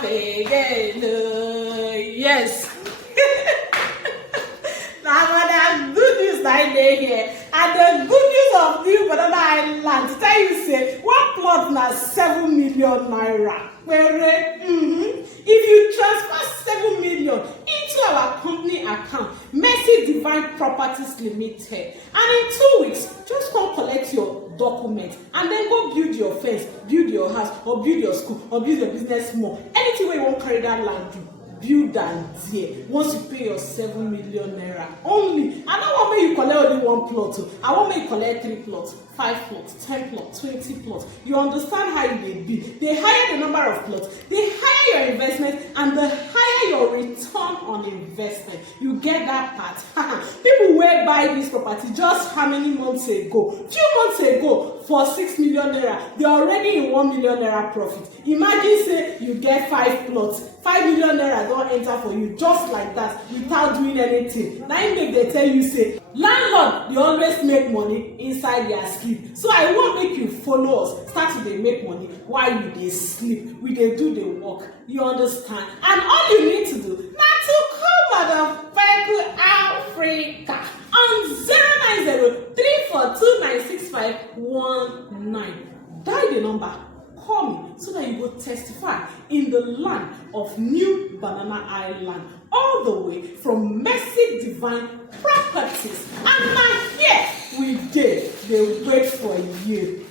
laugh again. Yes. Now, the good news that day here, and the good news of new Banana Highland, to tell you, say, one plot na 7 million naira. If you transfer 7 million into our company account, Mercy Divine Properties Limited, and in 2 weeks, just come collect your document and then go build your fence, build your house, or build your school, or build your business more. Anything where you want carry that land do. Build and there once you pay your 7 million naira only. I don't want me you collect only one plot. I want me you collect 3 plots, 5 plots, 10 plots, 20 plots. You understand how it may be. They hire the number of plots, they hire your investment, and they hire your return on investment. You get that part. People will buy this property just how many months ago? Few months ago for 6 million naira. They're already in 1 million naira profit. Imagine say you get 5 plots. 5 million naira don't enter for you just like that without doing anything. Now you make they tell you say landlord they always make money inside their sleep. So I won't make you follow us. Start to they make money while you they sleep. We they do the work. You understand? And all you need to do now to call Madam Vehicle Africa on 090-342-96519. Dial the number. Call me so that you go testify in the land of New Banana Highland, all the way from Mercy Divine Properties. And now here we did. They wait for you.